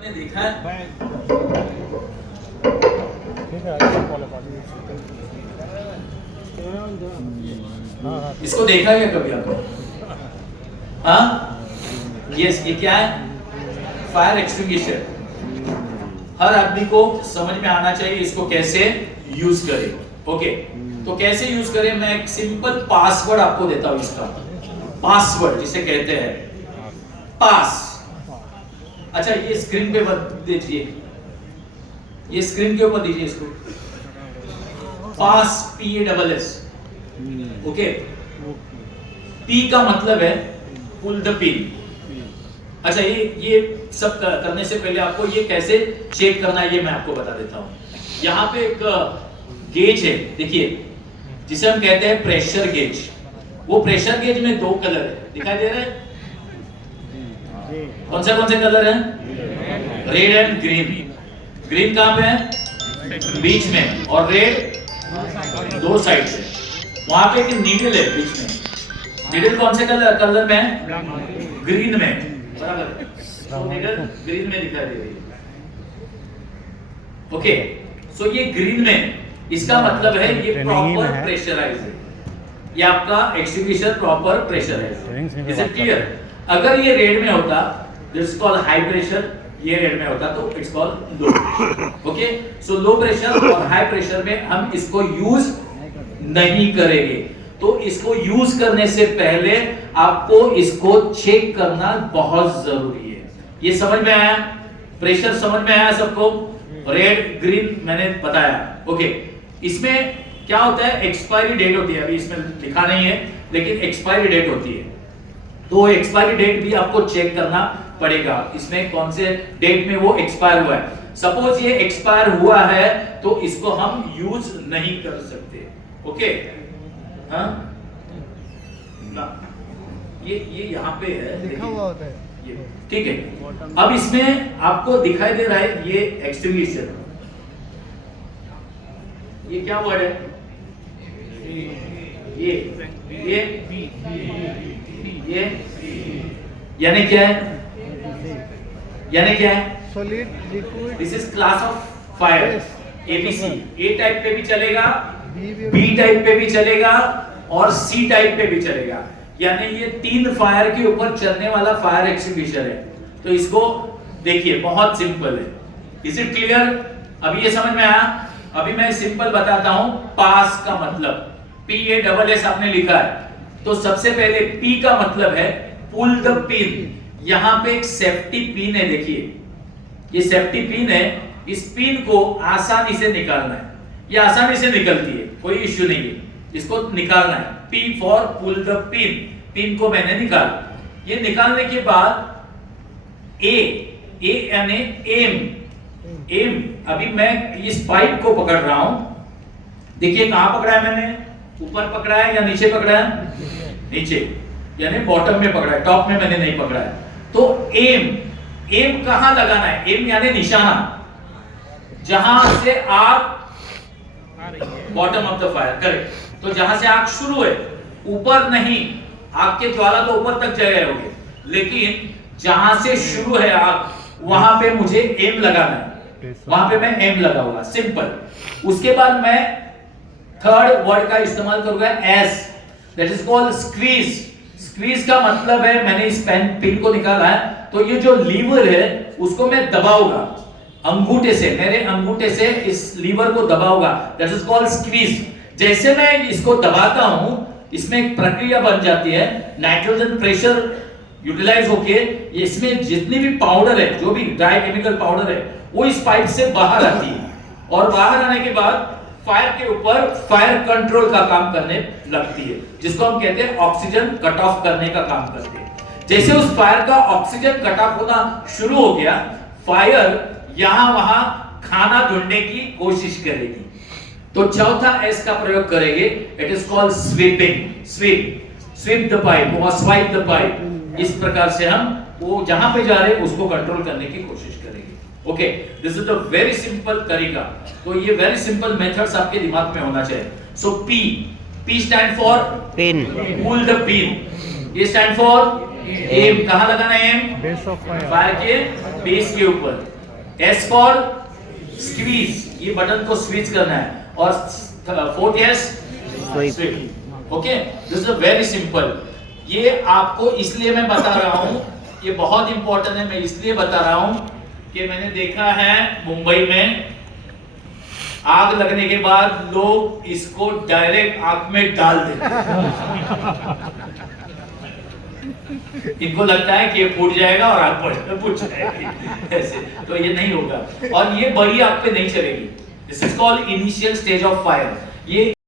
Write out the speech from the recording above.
ने देखा है इसको देखा है कभी आपने? हाँ, यस, ये क्या है? Fire extinguisher. हर आदमी को समझ में आना चाहिए इसको कैसे यूज करें। ओके, तो कैसे यूज करें, मैं एक सिंपल पासवर्ड आपको देता हूं। इसका पासवर्ड जिसे कहते हैं पास। अच्छा, ये स्क्रीन पे मत दीजिए, ये स्क्रीन के ऊपर दीजिए इसको। पास, PASS। ओके, P का मतलब है पुल द पिन। अच्छा, ये सब करने से पहले आपको ये कैसे चेक करना है ये मैं आपको बता देता हूं। यहाँ पे एक गेज है, देखिए, जिसे हम कहते हैं प्रेशर गेज। वो प्रेशर गेज में दो कलर है, दिखाई दे रहे हैं? कौन से कलर हैं? Red and green. ग्रीन कहां पे है? बीच में, और रेड दो साइड से। वहां पे एक नीडल है बीच में। नीडल कौन से कलर में है? ग्रीन में, बराबर। तो नीडल ग्रीन में दिखाई दे रही है। ओके, सो ये ग्रीन में, इसका मतलब है ये प्रॉपर प्रेशराइज है। ये आपका एक्सटिंग्विशर प्रॉपर प्रेशराइज है। Is it clear? अगर ये रेड में होता, दिस कॉल्ड हाई प्रेशर, ये रेड में होता तो it's called low pressure. Okay, so low pressure और हाई प्रेशर में हम इसको यूज नहीं करेंगे। तो इसको यूज करने से पहले आपको इसको चेक करना बहुत जरूरी है। ये समझ में आया? प्रेशर समझ में आया सबको? रेड ग्रीन मैंने बताया। ओके, इसमें क्या होता है, एक्सपायरी डेट होती है। अभी इसमें लिखा नहीं है, लेकिन एक्सपायरी डेट होती है। तो एक्सपायरी डेट भी आपको चेक करना पड़ेगा, इसमें कौन से डेट में वो एक्सपायर हुआ है। सपोज ये एक्सपायर हुआ है तो इसको हम यूज नहीं कर सकते। ओके, हाँ ना, ये यहाँ पे है, लिखा हुआ होता है ये, ठीक है। अब इसमें आपको दिखाई दे रहा है ये एक्सटिंग्विशर। ये क्या वर्ड है? ये यानी क्या है? यानी क्या है? Solid liquid. This is class of fire. ABC, A type पे भी चलेगा, B टाइप पे भी चलेगा, और C टाइप पे भी चलेगा। यानी ये तीन फायर के ऊपर चलने वाला फायर एक्सटिंग्विशर है। तो इसको देखिए, बहुत सिंपल है। Is it clear? अभी ये समझ में आया? अभी मैं सिंपल बताता हूं। पास का मतलब PASS आपने लिखा है, तो सबसे पहले P का मतलब है पुल द पिन। यहां पे एक सेफ्टी पिन है, देखिए, ये सेफ्टी पिन है। इस पिन को आसानी से निकालना है। ये आसानी से निकलती है, कोई इश्यू नहीं है, इसको निकालना है। P for pull the pin. Pin को मैंने निकाला। ये निकालने के बाद A यानी एम। अभी मैं इस पाइप को पकड़ रहा हूं। देखिए कहां पकड़ा है मैंने? ऊपर पकड़ा है या नीचे पकड़ा है? नीचे, यानी बॉटम में पकड़ा है, टॉप में मैंने नहीं पकड़ा है। तो एम कहां लगाना है? एम यानी निशाना, जहां से आग, bottom of the fire, correct. तो जहां से आग शुरू है, ऊपर नहीं, आग के ज्वाला तो ऊपर तक जा रहे होंगे, लेकिन जहां से शुरू है आग, वहां पे मुझे एम लगाना है। वहां पे मैं एम लगाऊंगा, सिंपल। उसके बाद मैं थर्ड वर्ड का इस्तेमाल करूंगा, S, that is called squeeze. Squeeze का मतलब है, मैंने इस पिन को निकाला है, तो ये जो लीवर है उसको मैं दबाऊंगा अंगूठे से, मेरे अंगूठे से इस लीवर को दबाऊंगा, दैट इज कॉल्ड स्क्वीज। जैसे मैं इसको दबाता हूं, इसमें एक प्रक्रिया बन जाती है, नाइट्रोजन प्रेशर यूटिलाइज होके इसमें जितनी भी पाउडर है, जो भी ड्राई केमिकल पाउडर है, वो इस पाइप से बाहर आती है, और बाहर आने के बाद फायर के ऊपर फायर कंट्रोल का काम करने लगती है, जिसको हम कहते हैं ऑक्सीजन कट ऑफ करने का काम करती है। जैसे उस फायर का ऑक्सीजन कट ऑफ होना शुरू हो गया, फायर यहां वहां खाना ढूंढने की कोशिश करेगी। तो चौथा एस का प्रयोग करेंगे, it is called sweeping. Sweep the pipe और स्वाइप द पाइप। इस प्रकार से हम वो जहां पे जा रहे हैं उसको कंट्रोल करने की कोशिश करेंगे। Okay, this is the very simple तरीका। तो ये वेरी सिंपल मेथड्स आपके दिमाग में होना चाहिए। So P stand for pin, pull the pin. ये स्टैंड फॉर एम। कहां लगाना है M? Base of fire. Fire के बेस के ऊपर। एस फॉर स्क्वीज, ये बटन को स्विच करना है। और fourth S sweep. Okay, this is very simple. ये आपको इसलिए मैं बता रहा हूं, ये बहुत इंपॉर्टेंट है, मैं इसलिए बता रहा हूं कि मैंने देखा है मुंबई में आग लगने के बाद लोग इसको डायरेक्ट आग में डाल देते हैं। इनको लगता है कि ये फूट जाएगा और आग बुझ जाएगी ऐसे, तो ये नहीं होगा। और ये बड़ी आग पे नहीं चलेगी। This is called initial stage of fire. ये